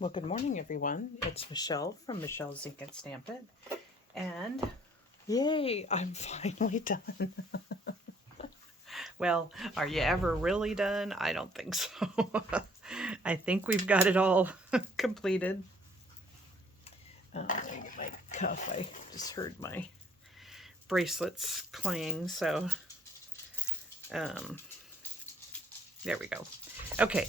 Well, good morning, everyone. It's Michelle from Michelle's Ink and Stampit, and yay, I'm finally done. Well, are you ever really done? I don't think so. I think we've got it all completed. Let me get my cuff. I just heard my bracelets clang, so there we go. Okay,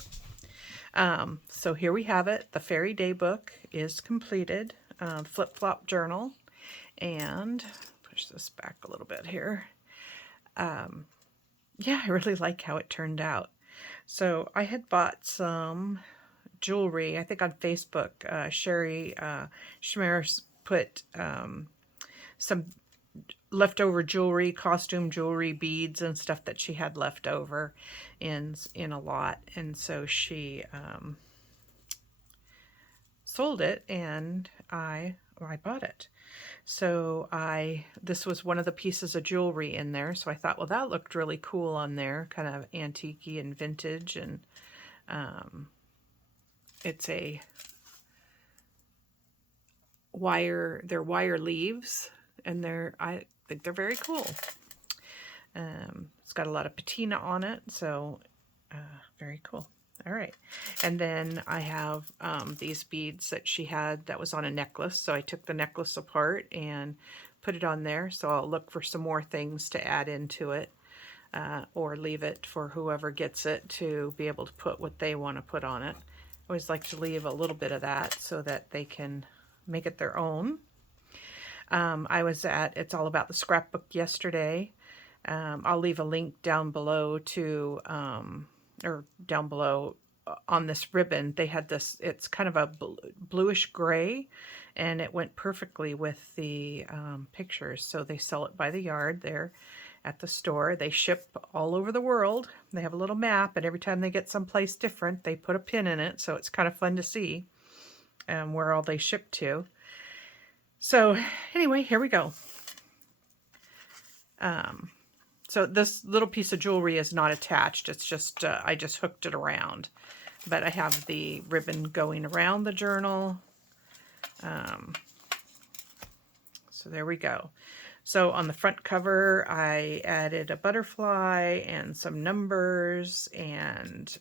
so here we have it. The Fairy Daybook is completed. Flip-flop journal. And push this back a little bit here. Yeah, I really like how it turned out. So I had bought some jewelry, I think on Facebook. Sherry Schmerz put some leftover jewelry, costume jewelry, beads and stuff that she had left over in a lot. And so she sold it, and I bought it. So this was one of the pieces of jewelry in there. So I thought, well, that looked really cool on there, kind of antique-y and vintage. And it's a they're wire leaves, and I think they're very cool. It's got a lot of patina on it, so very cool. All right, and then I have these beads that she had that was on a necklace. So I took the necklace apart and put it on there. So I'll look for some more things to add into it, or leave it for whoever gets it to be able to put what they want to put on it. I always like to leave a little bit of that so that they can make it their own. I was at It's All About the Scrapbook yesterday. I'll leave a link down below to or down below on this ribbon. They had this, it's kind of a bluish gray, and it went perfectly with the pictures. So they sell it by the yard there at the store. They ship all over the world. They have a little map, and every time they get someplace different, they put a pin in it. So it's kind of fun to see where all they ship to. So anyway, here we go. So this little piece of jewelry is not attached. It's just, I just hooked it around. But I have the ribbon going around the journal. So there we go. So on the front cover, I added a butterfly and some numbers, and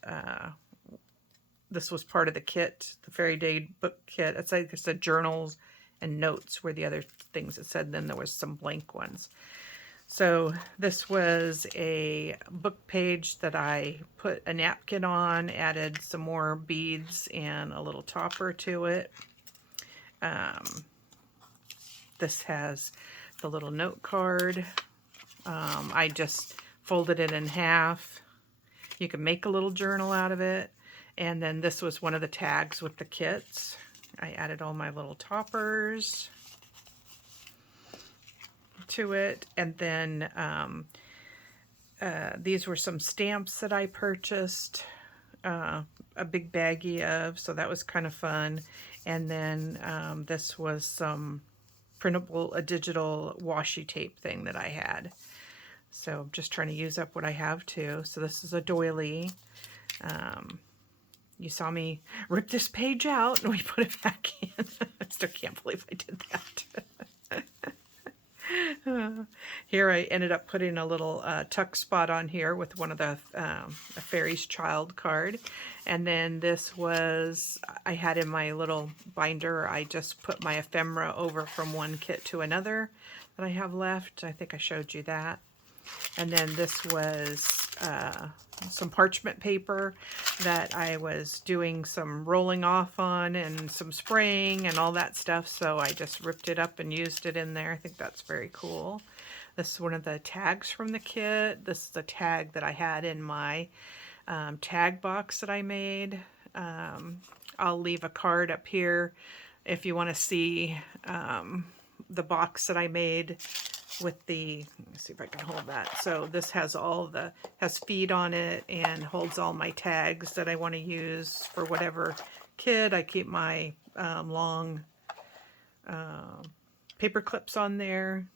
this was part of the kit, the Fairy Daybook kit. It's like I said, journals and notes were the other things it said. Then there was some blank ones. So this was a book page that I put a napkin on, added some more beads and a little topper to it. This has the little note card. I just folded it in half. You can make a little journal out of it. And then this was one of the tags with the kits. I added all my little toppers to it. And then these were some stamps that I purchased, a big baggie of, so that was kind of fun. And then this was some printable, a digital washi tape thing that I had. So I'm just trying to use up what I have too. So this is a doily. You saw me rip this page out and we put it back in. I still can't believe I did that. Here I ended up putting a little tuck spot on here with one of the a Fairy's Child card. And then this was, I had in my little binder, I just put my ephemera over from one kit to another that I have left. I think I showed you that. And then this was some parchment paper that I was doing some rolling off on and some spraying and all that stuff. So I just ripped it up and used it in there. I think that's very cool. This is one of the tags from the kit. This is a tag that I had in my tag box that I made. I'll leave a card up here if you want to see the box that I made with the, let me see if I can hold that. So this has has feed on it and holds all my tags that I want to use for whatever kit. I keep my long paper clips on there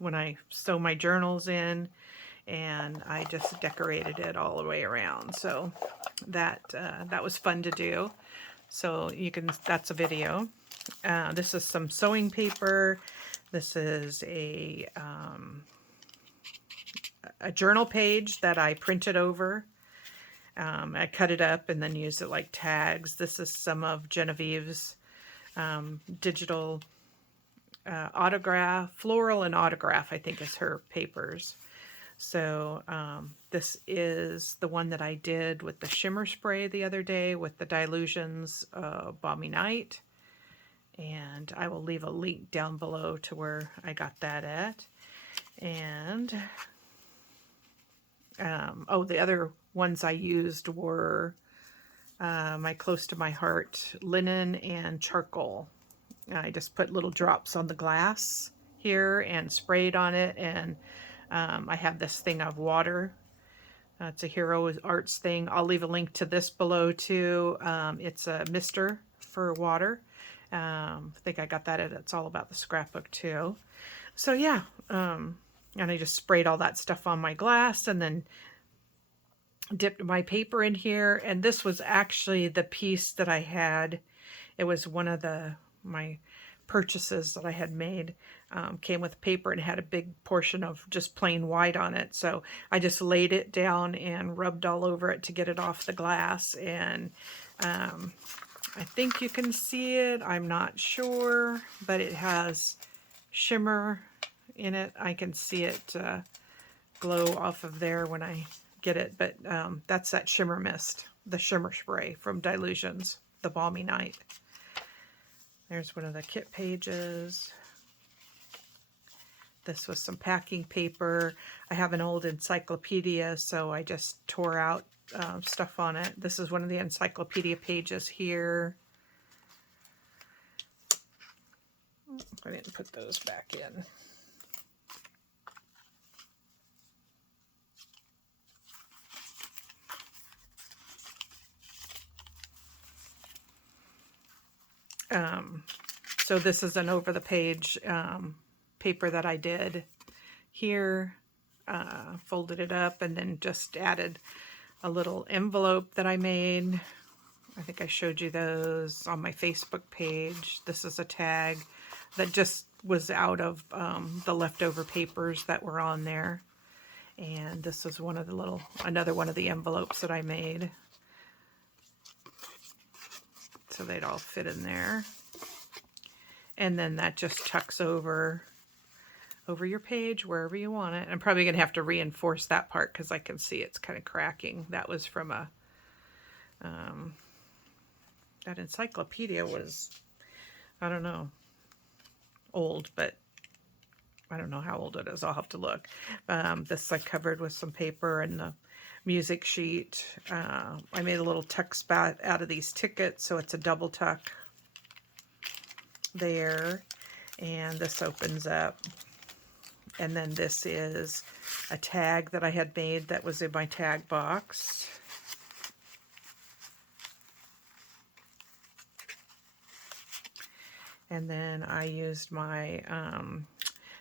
when I sew my journals in, and I just decorated it all the way around. So that was fun to do. So you can, that's a video. This is some sewing paper. This is a journal page that I printed over. I cut it up and then used it like tags. This is some of JenofEve's digital autograph, floral and autograph, I think is her papers. So this is the one that I did with the shimmer spray the other day with the Dilutions Balmy Night. And I will leave a link down below to where I got that at. And oh, the other ones I used were my Close to My Heart linen and charcoal. I just put little drops on the glass here and sprayed on it, and I have this thing of water. It's a Hero Arts thing. I'll leave a link to this below too. It's a mister for water. I think I got that at It's All About the Scrapbook too. So yeah, and I just sprayed all that stuff on my glass and then dipped my paper in here. And this was actually the piece that I had. It was one of my purchases that I had made. Came with paper and had a big portion of just plain white on it. So I just laid it down and rubbed all over it to get it off the glass. And I think you can see it. I'm not sure, but it has shimmer in it. I can see it glow off of there when I get it. But that's that shimmer mist, the shimmer spray from Dilutions, the Balmy Night. There's one of the kit pages. This was some packing paper. I have an old encyclopedia, so I just tore out stuff on it. This is one of the encyclopedia pages here. I didn't put those back in. So this is an over the page paper that I did here. Folded it up and then just added a little envelope that I made. I think I showed you those on my Facebook page. This is a tag that just was out of the leftover papers that were on there. And this is one of the another one of the envelopes that I made. So they'd all fit in there. And then that just tucks over your page wherever you want it. I'm probably going to have to reinforce that part because I can see it's kind of cracking. That was from a, that encyclopedia was, I don't know, old, but I don't know how old it is. I'll have to look. This I covered with some paper and the music sheet. I made a little tuck spot out of these tickets, so it's a double tuck there. And this opens up. And then this is a tag that I had made that was in my tag box. And then I used my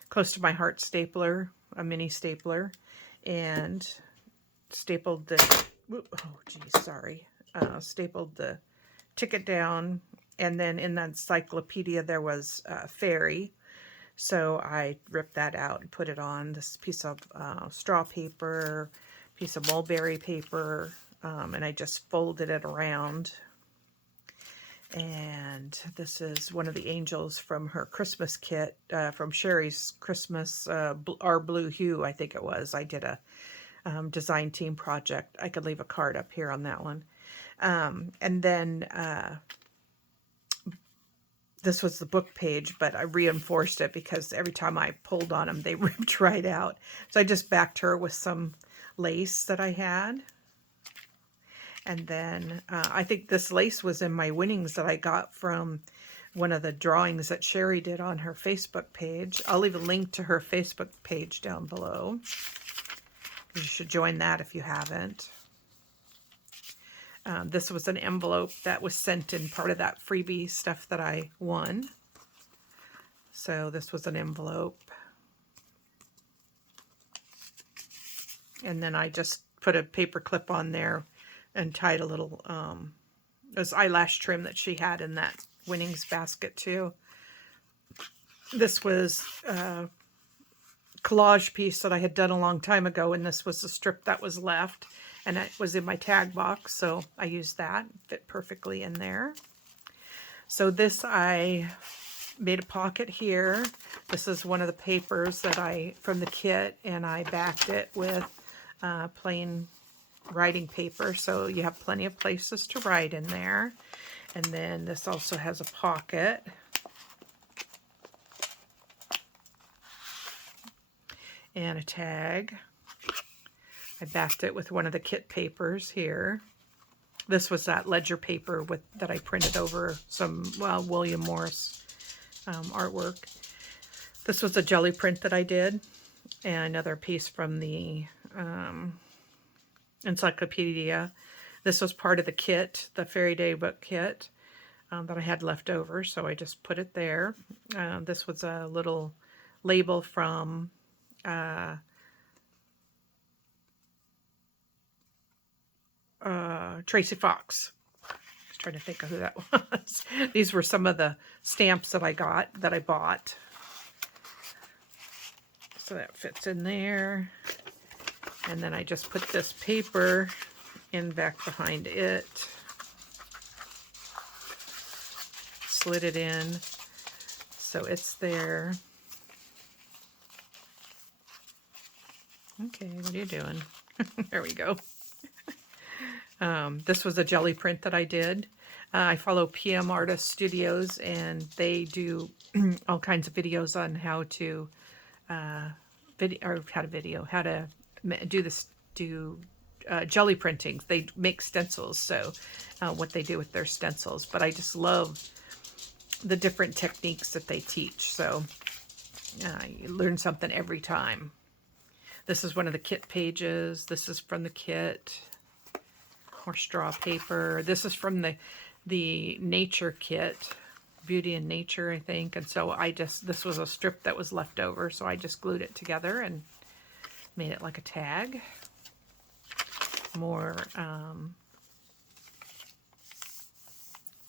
Close to My Heart stapler, a mini stapler, and stapled the, oh geez, sorry, stapled the ticket down. And then in that encyclopedia there was fairy. So I ripped that out and put it on this piece of straw paper, piece of mulberry paper, and I just folded it around. And this is one of the angels from her Christmas kit, from Sherry's Christmas, Our Blue Hue, I think it was. I did a design team project. I could leave a card up here on that one. And then this was the book page, but I reinforced it because every time I pulled on them, they ripped right out. So I just backed her with some lace that I had. And then I think this lace was in my winnings that I got from one of the drawings that Sherry did on her Facebook page. I'll leave a link to her Facebook page down below. You should join that if you haven't. This was an envelope that was sent in part of that freebie stuff that I won. So this was an envelope. And then I just put a paper clip on there and tied a little this eyelash trim that she had in that winnings basket too. This was a collage piece that I had done a long time ago, and this was the strip that was left, and it was in my tag box, so I used that. Fit perfectly in there. So this, I made a pocket here. This is one of the papers that from the kit, and I backed it with plain writing paper, so you have plenty of places to write in there. And then this also has a pocket. And a tag. I backed it with one of the kit papers here. This was that ledger paper that I printed over some, well, William Morris artwork. This was a jelly print that I did, and another piece from the encyclopedia. This was part of the kit, the Fairy Daybook kit that I had left over, so I just put it there. This was a little label from Tracy Fox. I was trying to think of who that was. These were some of the stamps that I bought. So that fits in there. And then I just put this paper in back behind it. Slid it in so it's there. Okay, what are you doing? There we go. This was a jelly print that I did. I follow PM Artist Studios, and they do all kinds of videos on how to do jelly printing. They make stencils, so what they do with their stencils. But I just love the different techniques that they teach. So you learn something every time. This is one of the kit pages. This is from the kit. More straw paper. This is from the nature kit, Beauty and Nature, I think. And so this was a strip that was left over, so I just glued it together and made it like a tag. More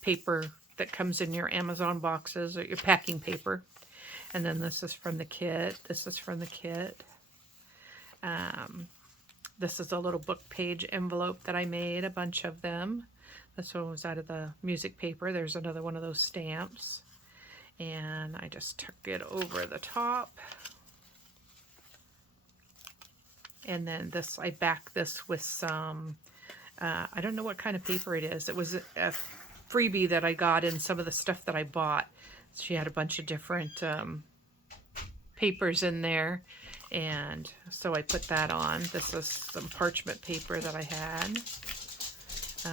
paper that comes in your Amazon boxes, or your packing paper. And then this is from the kit. This is from the kit. This is a little book page envelope that I made, a bunch of them. This one was out of the music paper. There's another one of those stamps. And I just took it over the top. And then this, I backed this with some, I don't know what kind of paper it is. It was a freebie that I got in some of the stuff that I bought. She had a bunch of different papers in there. And so I put that on. This is some parchment paper that I had.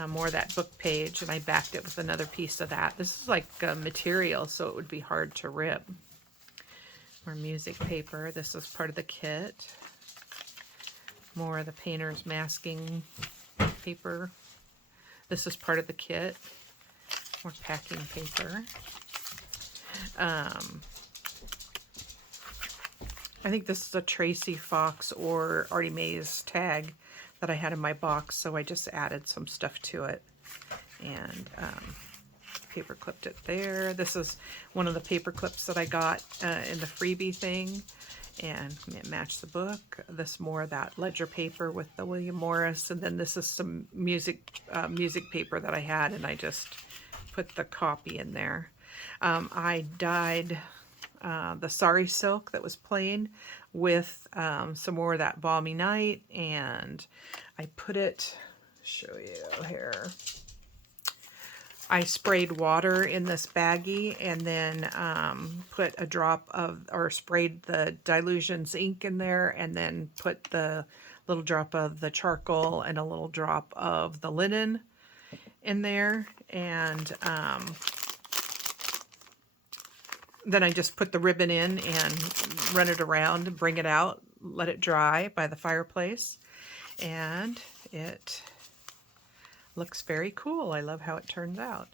More of that book page, and I backed it with another piece of that. This is like material, so it would be hard to rip. More music paper. This is part of the kit. More of the painter's masking paper. This is part of the kit. More packing paper. I think this is a Tracy Fox or Artie Mae's tag that I had in my box, so I just added some stuff to it and paper clipped it there. This is one of the paper clips that I got in the freebie thing, and it matched the book. This more of that ledger paper with the William Morris, and then this is some music paper that I had, and I just put the copy in there. I dyed the sari silk that was plain with some more of that balmy night, and I put it, show you here, I sprayed water in this baggie, and then put a drop of, or sprayed the Dilutions ink in there, and then put the little drop of the charcoal and a little drop of the linen in there, and then I just put the ribbon in and run it around, bring it out, let it dry by the fireplace, and it looks very cool. I love how it turns out.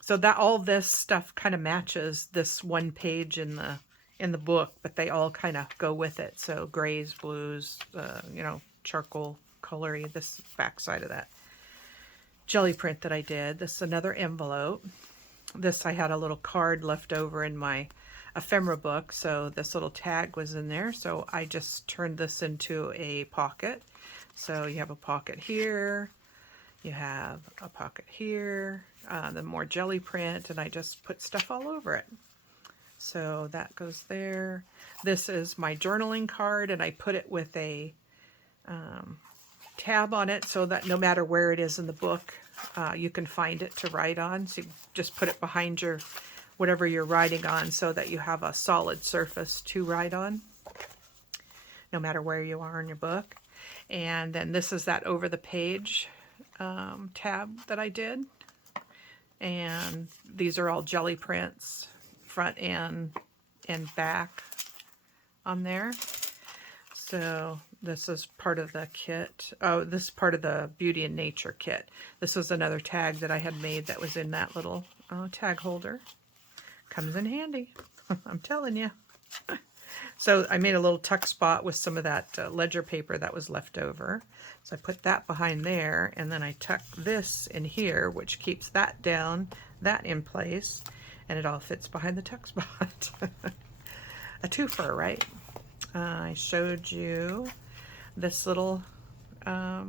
So that all this stuff kind of matches this one page in the book, but they all kind of go with it. So grays, blues, you know, charcoal colory, this back side of that jelly print that I did. This is another envelope. This, I had a little card left over in my ephemera book, so this little tag was in there, so I just turned this into a pocket. So you have a pocket here, you have a pocket here, the more jelly print, and I just put stuff all over it. So that goes there. This is my journaling card, and I put it with a tab on it so that no matter where it is in the book, you can find it to write on. So you just put it behind your whatever you're writing on so that you have a solid surface to write on, no matter where you are in your book. And then this is that over the page tab that I did. And these are all jelly prints, front and back on there. So this is part of the kit. Oh, this is part of the Beauty and Nature kit. This was another tag that I had made that was in that little tag holder. Comes in handy, I'm telling you. So I made a little tuck spot with some of that ledger paper that was left over. So I put that behind there, and then I tuck this in here, which keeps that down, that in place, and it all fits behind the tuck spot. A twofer, right? I showed you this little I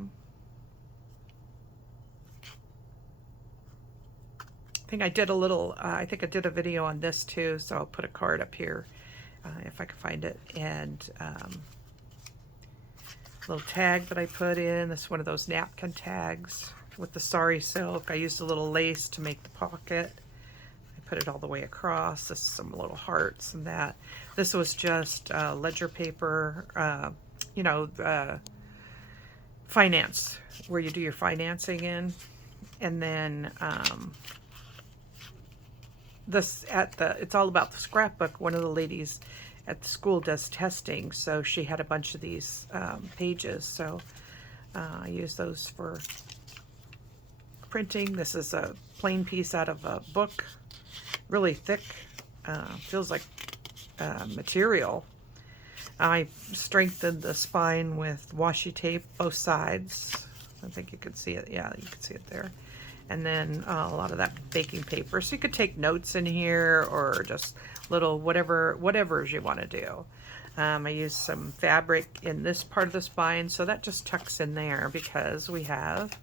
think I did a little, I think I did a video on this too, so I'll put a card up here if I can find it. And little tag that I put in, this is one of those napkin tags with the sari silk. I used a little lace to make the pocket. I put it all the way across. This is some little hearts and that. This was just ledger paper, you know, finance, where you do your financing in. And then this it's all about the scrapbook. One of the ladies at the school does testing, so she had a bunch of these pages, so I use those for printing. This is a plain piece out of a book, really thick, feels like material. I strengthened the spine with washi tape, both sides. I think you could see it. Yeah, you can see it there. And then a lot of that baking paper. So you could take notes in here or just little whatever you want to do. I used some fabric in this part of the spine, so that just tucks in there because we have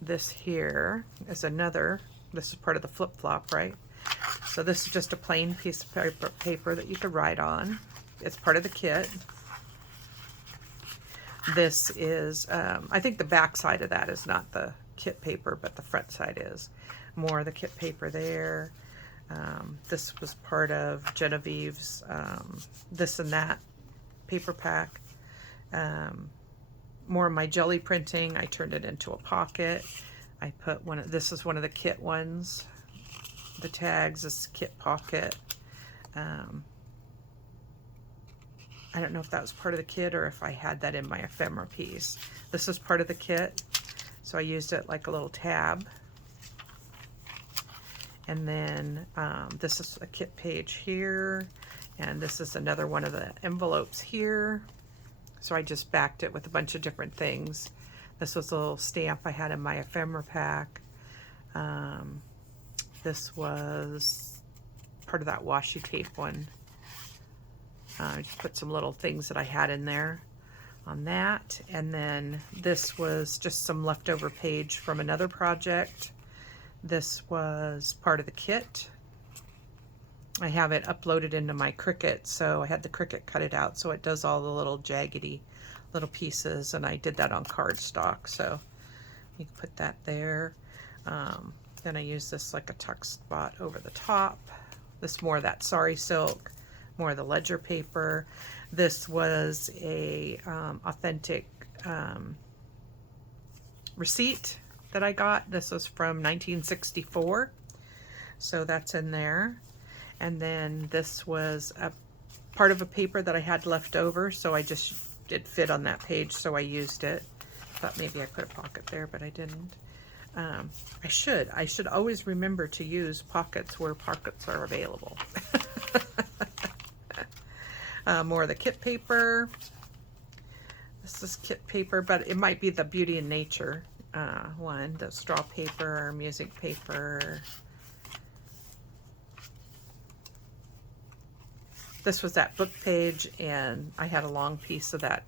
this here is another, this is part of the flip-flop, right? So this is just a plain piece of paper that you could write on. It's part of the kit. This is, I think the back side of that is not the kit paper, but the front side is. More of the kit paper there. This was part of JenofEve's this and that paper pack. More of my jelly printing, I turned it into a pocket. I put one of, this is one of the kit ones. The tags, this kit pocket. I don't know if that was part of the kit or if I had that in my ephemera piece. This is part of the kit, so I used it like a little tab. And then this is a kit page here, and this is another one of the envelopes here. So I just backed it with a bunch of different things. This was a little stamp I had in my ephemera pack. This was part of that washi tape one. I just put some little things that I had in there on that. And then this was just some leftover page from another project. This was part of the kit. I have it uploaded into my Cricut, so I had the Cricut cut it out so it does all the little jaggedy little pieces, and I did that on cardstock, so you can put that there. Then I use this like a tuck spot over the top. This more of that sari silk, more of the ledger paper. This was a authentic receipt that I got. This was from 1964, so that's in there. And then this was a part of a paper that I had left over, so I just did fit on that page, so I used it. Thought maybe I put a pocket there, but I didn't. I should always remember to use pockets where pockets are available. More of the kit paper. This is kit paper, but it might be the Beauty and Nature one, the straw paper, music paper. This was that book page, and I had a long piece of that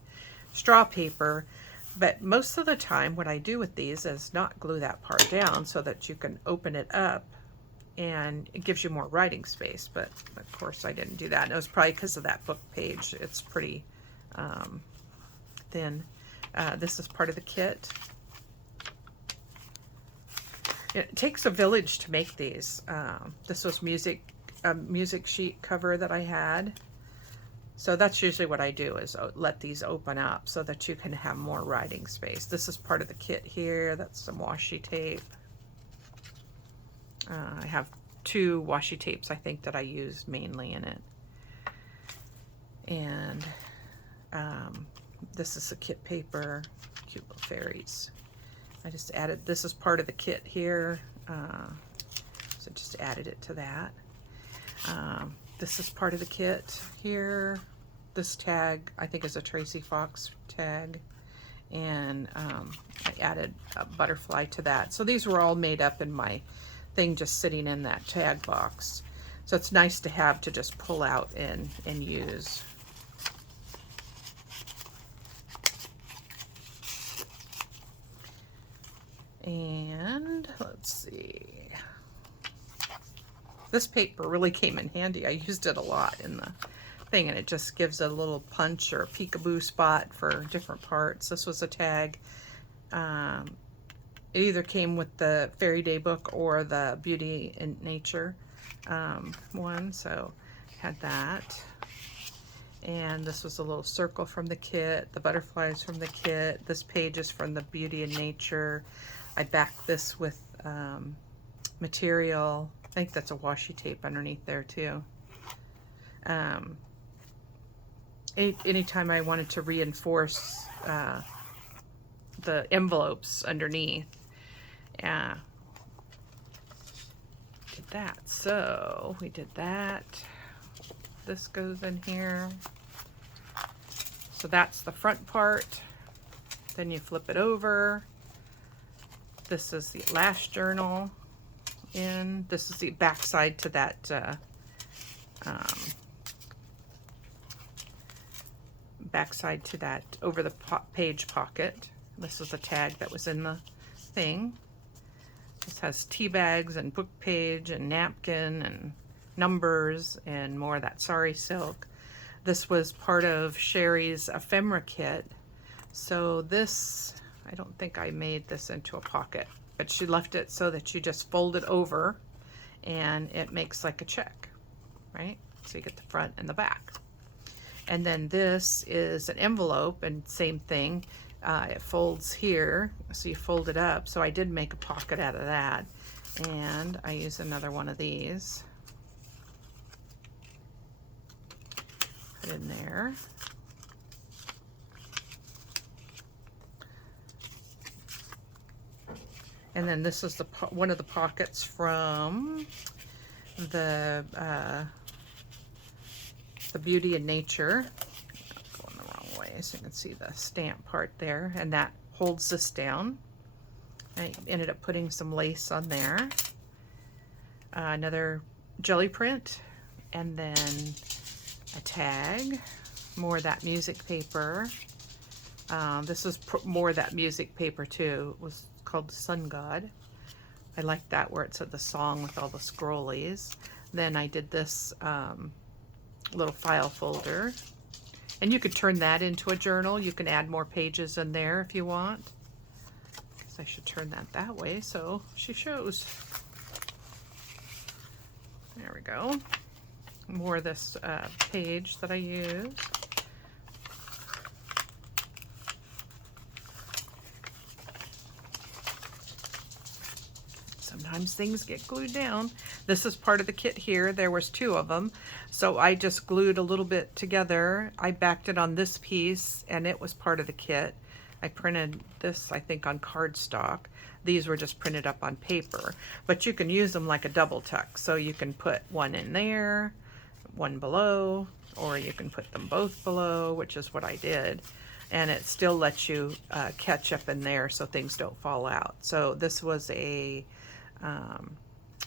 straw paper. But most of the time what I do with these is not glue that part down so that you can open it up and it gives you more writing space. But of course I didn't do that. And it was probably because of that book page. It's pretty thin. This is part of the kit. It takes a village to make these. This was a music sheet cover that I had. So that's usually what I do, is let these open up so that you can have more writing space. This is part of the kit here. That's some washi tape. I have 2 washi tapes, I think, that I used mainly in it. And this is the kit paper. Cute little fairies. I just added, this is part of the kit here. So just added it to that. This is part of the kit here. This tag, I think, is a Tracy Fox tag. And I added a butterfly to that. So these were all made up in my thing, just sitting in that tag box. So it's nice to have to just pull out and use. And let's see. This paper really came in handy. I used it a lot in the thing, and it just gives a little punch or a peekaboo spot for different parts. This was a tag. It either came with the Fairy Daybook or the Beauty and Nature one, so had that. And this was a little circle from the kit, the butterflies from the kit. This page is from the Beauty and Nature. I backed this with material. I think that's a washi tape underneath there too. Anytime I wanted to reinforce the envelopes underneath, did that. So we did that. This goes in here. So that's the front part. Then you flip it over. This is the last journal in. This is the back side to that backside to that over the page pocket. This is the tag that was in the thing. This has tea bags and book page and napkin and numbers and more of that sari silk. This was part of Sherry's ephemera kit. So this, I don't think I made this into a pocket, but she left it so that you just fold it over and it makes like a check, right? So you get the front and the back. And then this is an envelope, and same thing. It folds here, so you fold it up. So I did make a pocket out of that. And I use another one of these. Put in there. And then this is the one of the pockets from the Beauty and Nature. Going the wrong way, so you can see the stamp part there, and that holds this down. I ended up putting some lace on there. Another jelly print, and then a tag. More of that music paper. This is more of that music paper too. It was called Sun God. I like that where it said the song with all the scrollies. Then I did this little file folder, and you could turn that into a journal. You can add more pages in there if you want. Guess I should turn that way so she shows. There we go. More of this page that I use. Sometimes things get glued down. This is part of the kit here. There was 2 of them. So I just glued a little bit together. I backed it on this piece, and it was part of the kit. I printed this, I think, on cardstock. These were just printed up on paper. But you can use them like a double tuck. So you can put one in there, one below, or you can put them both below, which is what I did. and it still lets you catch up in there so things don't fall out. So this was a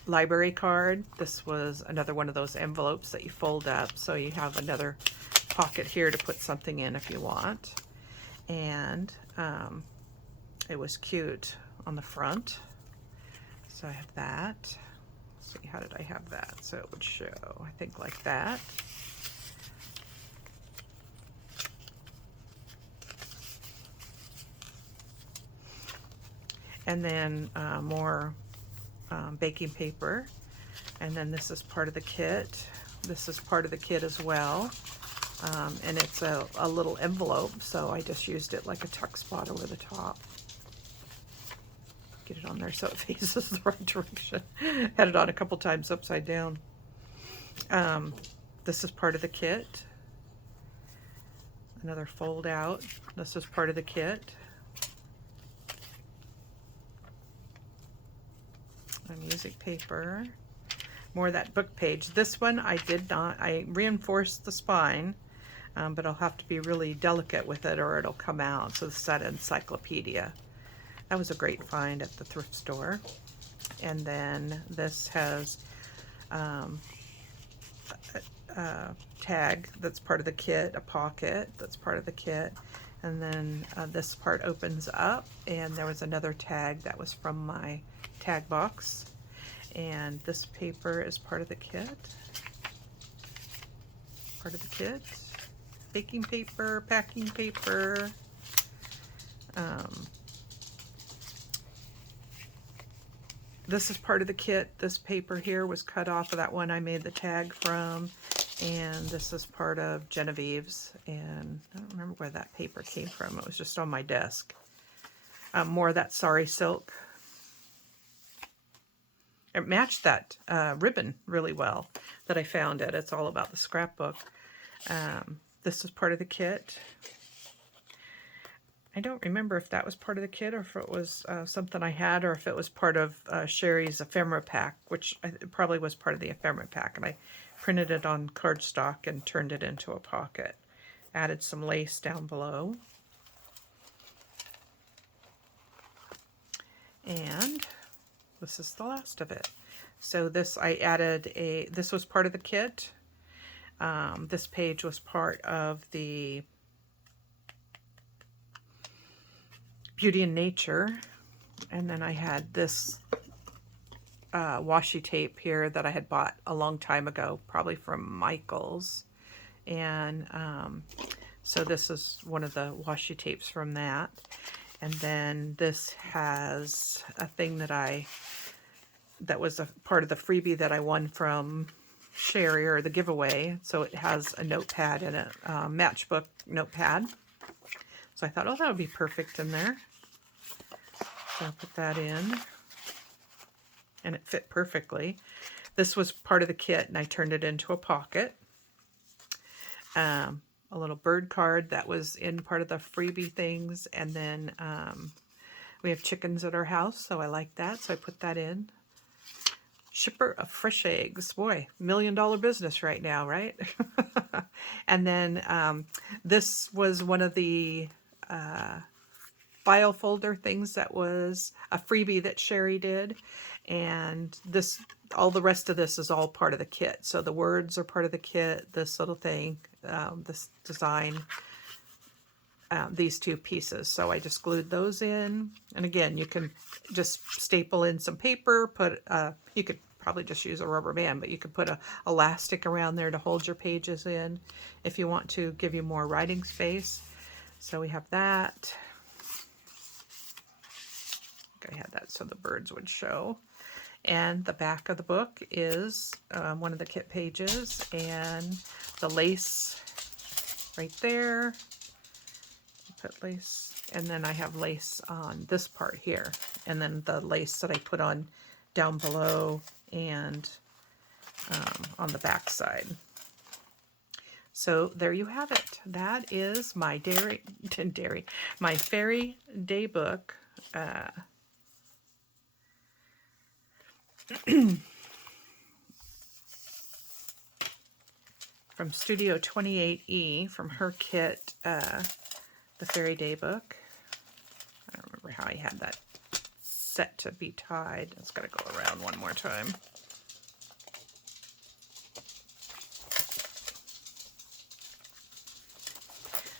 library card. This was another one of those envelopes that you fold up, so you have another pocket here to put something in if you want. And it was cute on the front. So I have that. Let's see, how did I have that? So it would show, I think, like that. And then more baking paper. And then this is part of the kit. This is part of the kit as well. And it's a little envelope, so I just used it like a tuck spot over the top. Get it on there so it faces the right direction. Had it on a couple times upside down. This is part of the kit. Another fold out. This is part of the kit. Music paper. More of that book page. This one I did not. I reinforced the spine, but I'll have to be really delicate with it or it'll come out. So this is that encyclopedia. That was a great find at the thrift store. And then this has a tag that's part of the kit, a pocket that's part of the kit. And then this part opens up, and there was another tag that was from my tag box. And this paper is part of the kit. Part of the kit. Baking paper, packing paper. This is part of the kit. This paper here was cut off of that one I made the tag from. And this is part of JenofEve's. And I don't remember where that paper came from. It was just on my desk. More of that sari silk. It matched that ribbon really well that I found it. It's all about the scrapbook. This is part of the kit. I don't remember if that was part of the kit or if it was something I had or if it was part of Sherry's ephemera pack, which it probably was part of the ephemera pack. And I printed it on cardstock and turned it into a pocket. Added some lace down below. And this is the last of it. So this, I added this was part of the kit. This page was part of the Beauty and Nature. And then I had this washi tape here that I had bought a long time ago, probably from Michael's. And so this is one of the washi tapes from that. And then this has a thing that was a part of the freebie that I won from Sherry, or the giveaway. So it has a notepad in it, matchbook notepad. So I thought, oh, that would be perfect in there. So I'll put that in. And it fit perfectly. This was part of the kit, and I turned it into a pocket. A little bird card that was in part of the freebie things. And then we have chickens at our house, so I like that. So I put that in. Shipper of fresh eggs. Boy, $1 million business right now, right? And then this was one of the file folder things that was a freebie that Sherry did. And this, all the rest of this is all part of the kit. So the words are part of the kit, this little thing, this design, these two pieces. So I just glued those in. And again, you can just staple in some paper, put, you could probably just use a rubber band, but you could put a elastic around there to hold your pages in if you want to give you more writing space. So we have that. I think I had that so the birds would show. And the back of the book is one of the kit pages, and the lace right there. Put lace, and then I have lace on this part here, and then the lace that I put on down below and on the back side. So there you have it. That is my my fairy daybook. From Studio28E, from her kit, the Fairy Daybook. I don't remember how I had that set to be tied. It's got to go around one more time.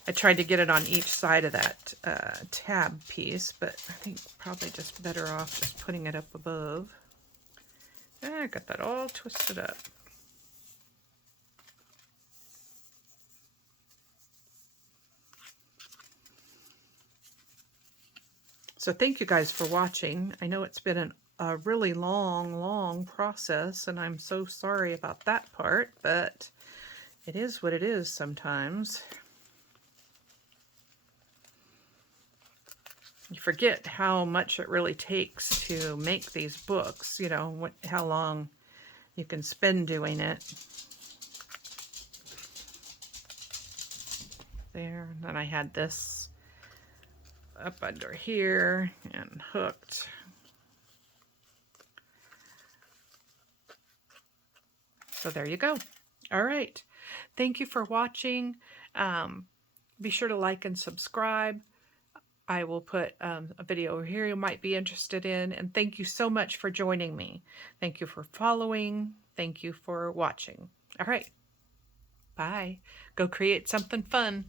I tried to get it on each side of that tab piece, but I think probably just better off just putting it up above. I got that all twisted up. So thank you guys for watching. I know it's been a really long process, and I'm so sorry about that part, but it is what it is sometimes. You forget how much it really takes to make these books, you know, how long you can spend doing it. There, and then I had this up under here and hooked. So there you go. All right. Thank you for watching. Be sure to like and subscribe. I will put a video over here you might be interested in. And thank you so much for joining me. Thank you for following. Thank you for watching. All right. Bye. Go create something fun.